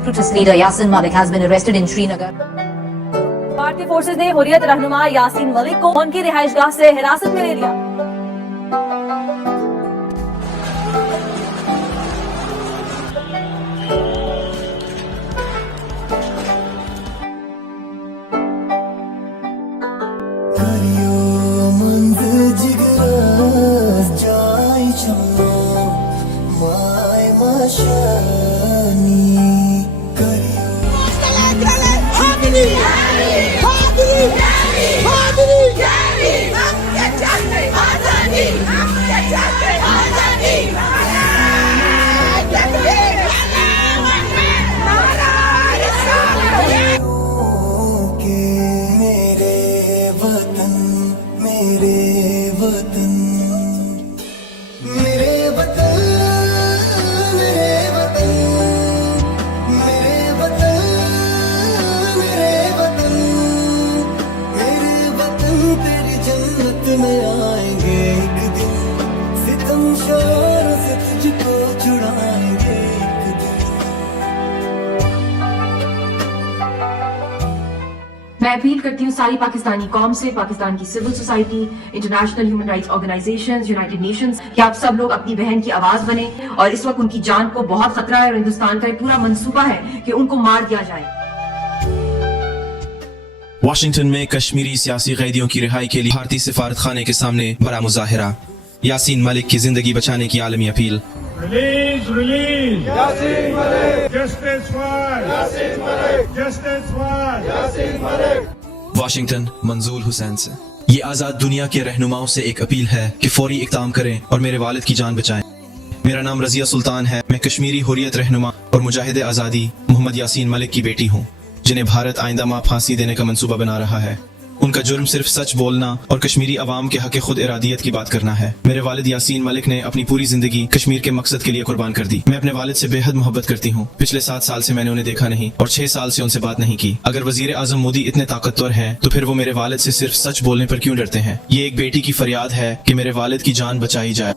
Separatist leader Yasin Malik has been arrested in Srinagar. بھارتی forces نے حریت رہنما یاسین ملک کو ان کی رہائش گاہ سے حراست میں لے لیا. میں اپیل کرتی ہوں ساری پاکستانی قوم سے، پاکستان کی civil society, international human rights organizations, united nations, کہ آپ سب لوگ اپنی بہن کی آواز بنیں. اور اس وقت ان کی جان کو بہت خطرہ ہے اور ہندوستان کا ایک پورا منصوبہ ہے کہ ان کو مار دیا جائے. واشنگٹن میں کشمیری سیاسی قیدیوں کی رہائی کے لیے بھارتی سفارت خانے کے سامنے بڑا مظاہرہ. یاسین ملک کی زندگی بچانے کی عالمی appeal. Release Yasin Malik, justice for Yasin Malik, justice for Yasin Malik. Washington Manzoor Hussain سے. یہ آزاد دنیا کے رہنماؤں سے ایک اپیل ہے کہ فوری اقدام کریں اور میرے والد کی جان بچائیں. میرا نام رضیہ سلطان ہے. میں کشمیری حریت رہنما اور مجاہد آزادی محمد یاسین ملک کی بیٹی ہوں، جنہیں بھارت آئندہ ماہ پھانسی دینے کا منصوبہ بنا رہا ہے. ان کا جرم صرف سچ بولنا اور کشمیری عوام کے حق خود ارادیت کی بات کرنا ہے. میرے والد یاسین ملک نے اپنی پوری زندگی کشمیر کے مقصد کے لیے قربان کر دی. میں اپنے والد سے بے حد محبت کرتی ہوں. پچھلے 7 سال سے میں نے انہیں دیکھا نہیں اور 6 سال سے ان سے بات نہیں کی. اگر وزیر اعظم مودی اتنے طاقتور ہیں تو پھر وہ میرے والد سے صرف سچ بولنے پر کیوں ڈرتے ہیں؟ یہ ایک بیٹی کی فریاد ہے کہ میرے والد کی جان بچائی جائے.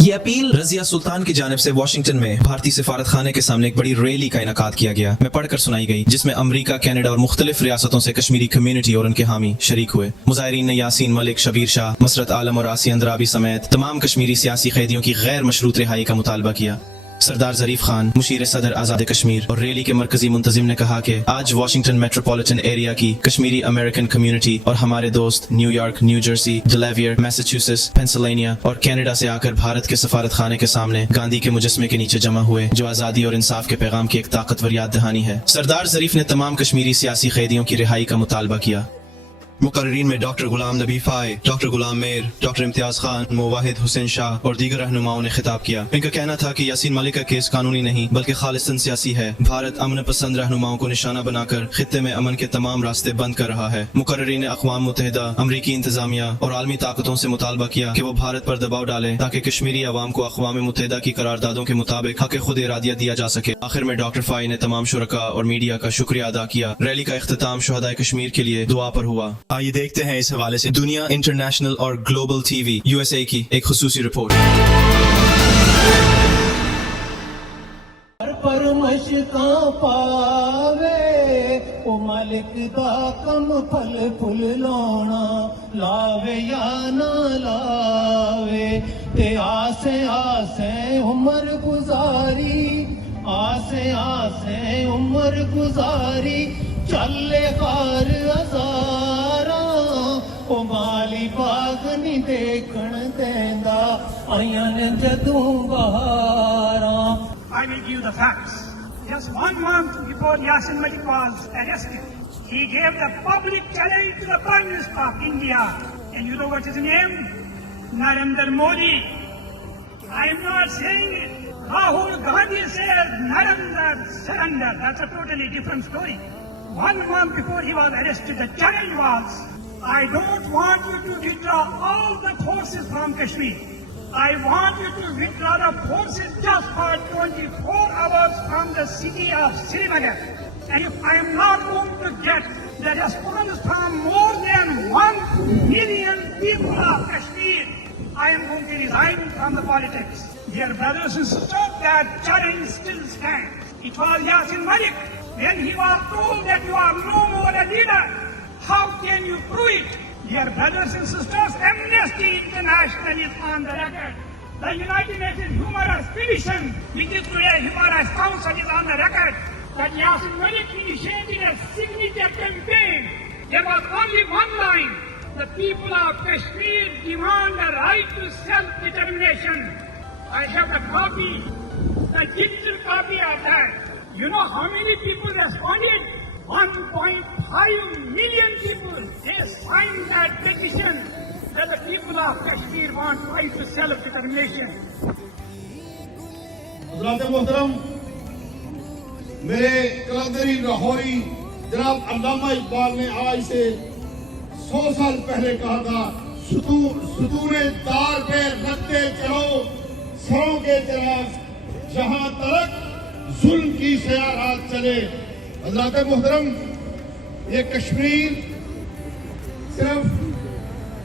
یہ اپیل رضیہ سلطان کی جانب سے واشنگٹن میں بھارتی سفارت خانے کے سامنے ایک بڑی ریلی کا انعقاد کیا گیا. میں پڑھ کر سنائی گئی، جس میں امریکہ، کینیڈا اور مختلف ریاستوں سے کشمیری کمیونٹی اور ان کے حامی شریک ہوئے. مظاہرین نے یاسین ملک، شبیر شاہ، مسرت عالم اور آسی اندرابی سمیت تمام کشمیری سیاسی قیدیوں کی غیر مشروط رہائی کا مطالبہ کیا. سردار ظریف خان، مشیر صدر آزاد کشمیر اور ریلی کے مرکزی منتظم نے کہا کہ آج واشنگٹن میٹروپولیٹن ایریا کی کشمیری امریکن کمیونٹی اور ہمارے دوست New York, New Jersey, Delaware, Massachusetts, Pennsylvania اور کینیڈا سے آ کر بھارت کے سفارت خانے کے سامنے گاندھی کے مجسمے کے نیچے جمع ہوئے، جو آزادی اور انصاف کے پیغام کی ایک طاقتور یاد دہانی ہے. سردار ظریف نے تمام کشمیری سیاسی قیدیوں کی رہائی کا مطالبہ کیا. مقررین میں ڈاکٹر غلام نبی فائے، ڈاکٹر غلام میر، ڈاکٹر امتیاز خان، مواحد حسین شاہ اور دیگر رہنماؤں نے خطاب کیا. ان کا کہنا تھا کہ یاسین ملک کا کیس قانونی نہیں بلکہ خالصاً سیاسی ہے. بھارت امن پسند رہنماؤں کو نشانہ بنا کر خطے میں امن کے تمام راستے بند کر رہا ہے. مقررین نے اقوام متحدہ، امریکی انتظامیہ اور عالمی طاقتوں سے مطالبہ کیا کہ وہ بھارت پر دباؤ ڈالیں تاکہ کشمیری عوام کو اقوام متحدہ کی قراردادوں کے مطابق حق خود ارادیت دیا جا سکے. آخر میں ڈاکٹر فائے نے تمام شرکاء اور میڈیا کا شکریہ ادا کیا. ریلی کا اختتام شہدائے کشمیر کے لیے دعا پر ہوا. آئیے دیکھتے ہیں اس حوالے سے دنیا انٹرنیشنل اور گلوبل ٹی وی USA کی ایک خصوصی رپورٹ. پر مشکاں پاوے او مالک دا کم پھل پھل لانا، لاوے یا نہ لاوے تے آسے آسے عمر گزاری، آسے آسے عمر گزاری، چلے خار ہزاراں او مالی باغ نہیں دیکھن دیندا آئین جدوں بہاراں. I will give the facts. Just 1 month before Yasin Malik was arrested, he gave the public challenge to the Prime Minister of India. And you know what his name? Narendra Modi. I am not saying it. Rahul Gandhi said Narendra surrender. That's a totally different story. 1 month before he was arrested, the challenge was, I don't want you to withdraw all the forces from Kashmir. I want you to withdraw the forces just for 24 hours from the city of Srinagar. And if I am not going to get the response from more than 1 million people of Kashmir, I am going to resign from the politics. Dear brothers and sisters, that challenge still stands. It was Yasin Malik when he was told that you are no more a leader. How can you prove it? Dear brothers and sisters, Amnesty International is on the record. The United Nations Human Rights Commission, which is today Human Rights Council, is on the record that Yasin Malik initiated a signature campaign. There was only one line: the people of Kashmir demand a right to self-determination. I have a copy, the digital copy of that. You know how many people responded? 1.5 million people. They signed that petition that the people of Kashmir want right to self-determination. हज़रात मोहतरम, मेरे कलंदरी लाहौरी जनाब अल्लामा इकबाल ने आज से 100 साल पहले कहा था, सुतूने दार पे रखते चलो सरों के चिराग, जहां तक जुल्म की सयारात चले। हज़रात मोहतरम, ये कश्मीर सिर्फ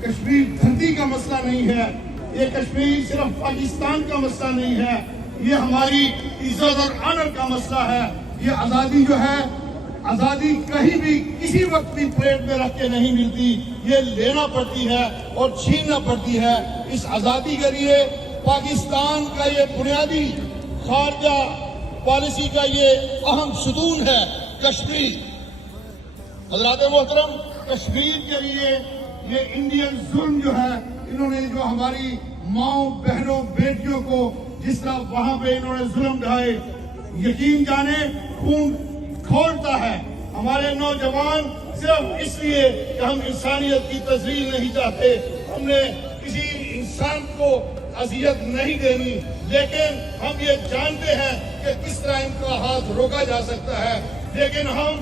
कश्मीर धरती का मसला नहीं है, ये कश्मीर सिर्फ पाकिस्तान का मसला नहीं है, ये हमारी इज्जत और ऑनर का मसला है। ये आज़ादी जो है, आज़ादी कहीं भी किसी वक्त भी प्लेट में रख के नहीं मिलती, ये लेना पड़ती है और छीनना पड़ती है। इस आज़ादी के लिए पाकिस्तान का ये बुनियादी खारजा पॉलिसी का ये अहम सुतून है कश्मीर। हज़रात मोहतरम, कश्मीर के लिए ये इंडियन जुल्म जो है, इन्होंने जो हमारी माओ बहनों बेटियों को जिस तरह वहां पे इन्होंने जुल्म ढाए, यकीन जाने खून खोलता है। हमारे नौजवान सिर्फ इसलिए कि हम इंसानियत की तस्लील नहीं चाहते, हमने किसी इंसान को अजियत नहीं देनी, लेकिन हम ये जानते हैं कि किस तरह इनका हाथ रोका जा सकता है। लेकिन हम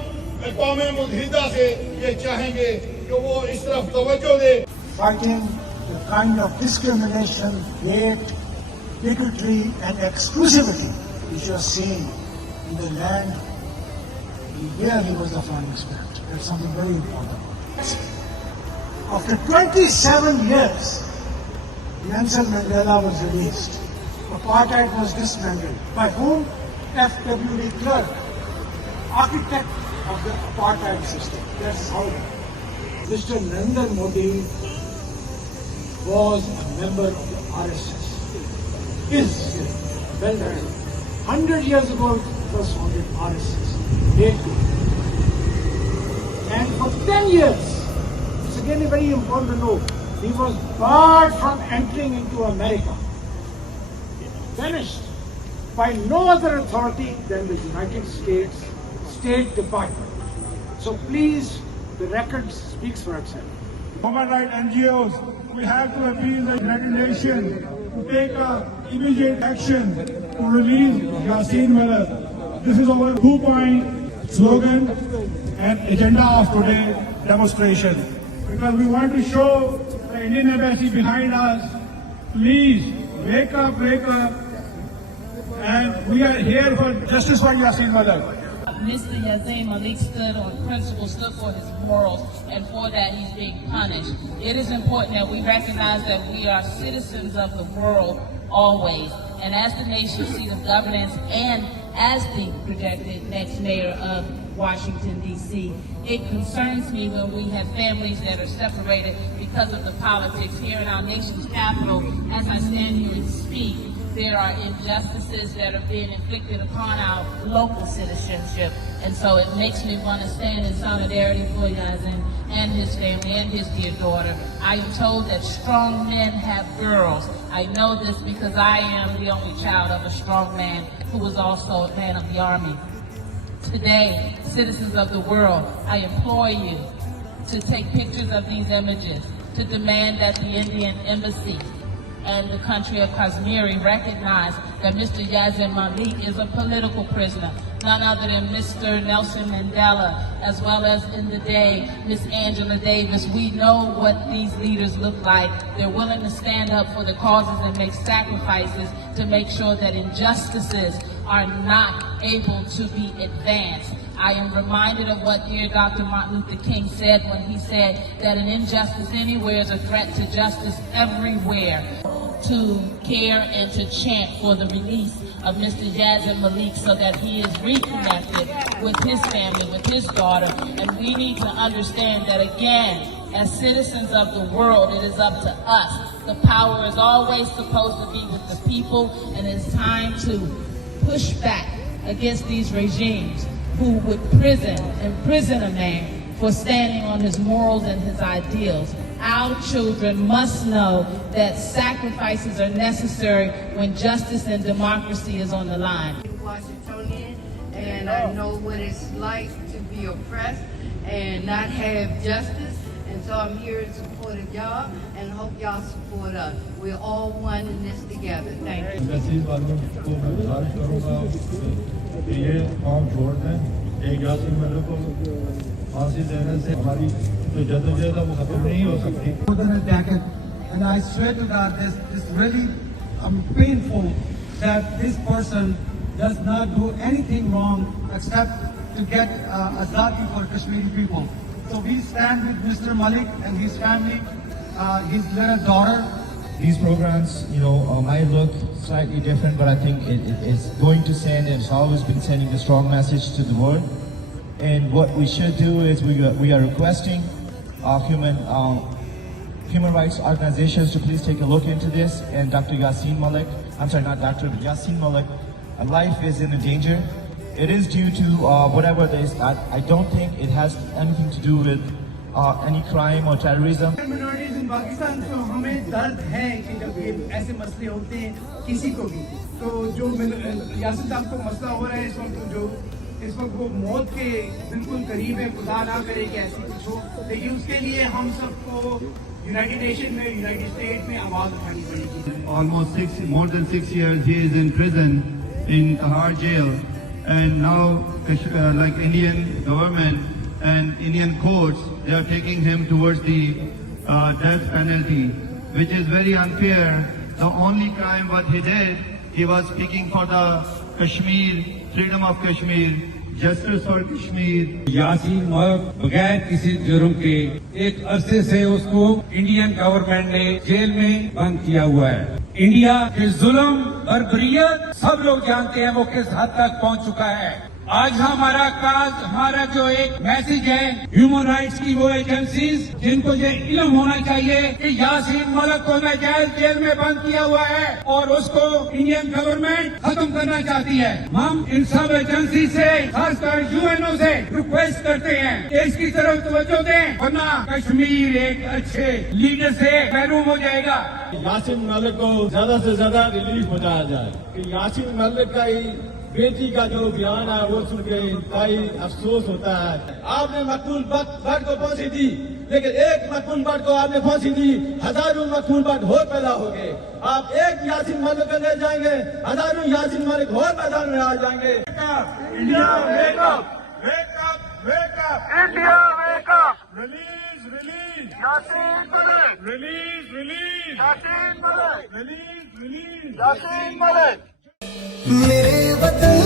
अक़वाम मुत्तहिदा से ये चाहेंगे कि वो इस तरफ तवज्जो दे। Fighting the kind of discrimination, hate, bigotry and exclusivity which was seen in the land where he was the foreign spirit. That's something very important. After 27 years, Nelson Mandela was released. Apartheid was dismantled. By whom? F.W. de Klerk, architect of the apartheid system. That's how Mr. Narendra Modi was a member of the RSS. Is well done. 100 years ago, it was founded RSS. And for 10 years, it's again very important to know, he was barred from entering into America. Banished by no other authority than the United States State Department. So please, the record speaks for itself. Human rights NGOs, we have to appeal the United Nations to take immediate action to release Yasin Malik. This is our 2-point slogan and agenda of today's demonstration. Because we want to show the Indian Embassy behind us, please wake up, and we are here for justice for Yasin Malik. Mr. Yasin Malik stood on principle, stood for his morals, and for that he's being punished. It is important that we recognize that we are citizens of the world always. And as the nation's seat of governance and as the projected next mayor of Washington, D.C., it concerns me when we have families that are separated because of the politics here in our nation's capital. As I stand here and speak, there are injustices that are being inflicted upon our local citizenship. And so it makes me want to stand in solidarity for Yasin and his family and his dear daughter. I am told that strong men have girls. I know this because I am the only child of a strong man who was also a man of the army. Today, citizens of the world, I implore you to take pictures of these images, to demand that the Indian Embassy and the country of Kashmir recognize that Mr. Yasin Malik is a political prisoner, none other than Mr. Nelson Mandela, as well as in the day, Miss Angela Davis. We know what these leaders look like. They're willing to stand up for the causes and make sacrifices to make sure that injustices are not able to be advanced. I am reminded of what dear Dr. Martin Luther King said when he said that an injustice anywhere is a threat to justice everywhere. To care and to chant for the release of Mr. Yazid Malik so that he is reconnected with his family, with his daughter. And we need to understand that, again, as citizens of the world, it is up to us. The power is always supposed to be with the people, and it's time to push back against these regimes who would imprison a man for standing on his morals and his ideals. Our children must know that sacrifices are necessary when justice and democracy is on the line. Washingtonian, and I know what it's like to be oppressed and not have justice. And so I'm here in support of y'all and hope y'all support us. We're all one in this together. Thank you. नसीब वालों को मैं गुजारिश करूँगा कि ये काम छोड़ दें। एक यासीन मलिक को फांसी देने से हमारी जो जद्दोजहद है वो खत्म नहीं हो सकती। And I swear to God, this is really painful that this person does not do anything wrong except to get Azadi for Kashmiri people. So we stand with Mr. Malik and his family, his little daughter. These programs, might look slightly different, but I think it's going to send, and it's always been sending a strong message to the world. And what we should do is we are requesting human rights organizations to please take a look into this. And Dr. Yasin Malik, I'm sorry, not Dr. but Yasin Malik, life is in danger. It is due to whatever it is. I don't think it has anything to do with any crime or terrorism. Minorities in Pakistan, so हमें दर्द है कि जब ये ऐसे मसले होते हैं किसी को भी, तो जो यासिन साहब को मसला हो रहा है इस वक्त वो मौत के बिल्कुल करीब है, खुदा ना करे कि ऐसी कुछ हो, लेकिन उसके लिए हम सबको यूनाइटेड नेशन में, यूनाइटेड स्टेट में आवाज उठानी पड़ेगी. Almost more than 6 years he is in prison in Tahar jail, and now like Indian government and Indian courts, they are taking him towards the death penalty, which is very unfair. The only crime what he did, he was speaking for the Kashmir, freedom of Kashmir, justice for Kashmir. Yasin Malik बगैर किसी जुर्म के एक अरसे से उसको Indian government ने jail में बंद किया हुआ है. इंडिया के जुल्म बर्बरियत सब लोग जानते हैं वो किस हद तक पहुंच चुका है. आज हमारा जो एक मैसेज है ह्यूमन राइट्स की वो एजेंसीज जिनको ये इल्म होना चाहिए कि यासीन मलिक को नाजायज जेल में बंद किया हुआ है और उसको इंडियन गवर्नमेंट खत्म करना चाहती है. हम इन सब एजेंसी से, खासकर यूएनओ से रिक्वेस्ट करते हैं कि इसकी तरफ तवज्जो दें, वरना कश्मीर एक अच्छे लीडर से महरूम हो जाएगा. यासीन मलिक को ज्यादा से ज्यादा रिलीफ पहुंचाया जाए कि यासीन मलिक का ही बेटी का जो बयान है वो सुन के इंतहाई अफसोस होता है. आपने मकबूल भट्ट को फांसी दी, लेकिन एक मकबूल भट्ट को आपने फांसी दी, हजारों मकबूल भट्ट और पैदा हो गए. आप एक यासीन मलिक को ले जाएंगे, हजारों यासीन मलिक और मैदान में आ जाएंगे. India wake up, wake up, wake up, India wake up. Release Yasin Malik, release Yasin Malik, release Yasin Malik. मेरे वतन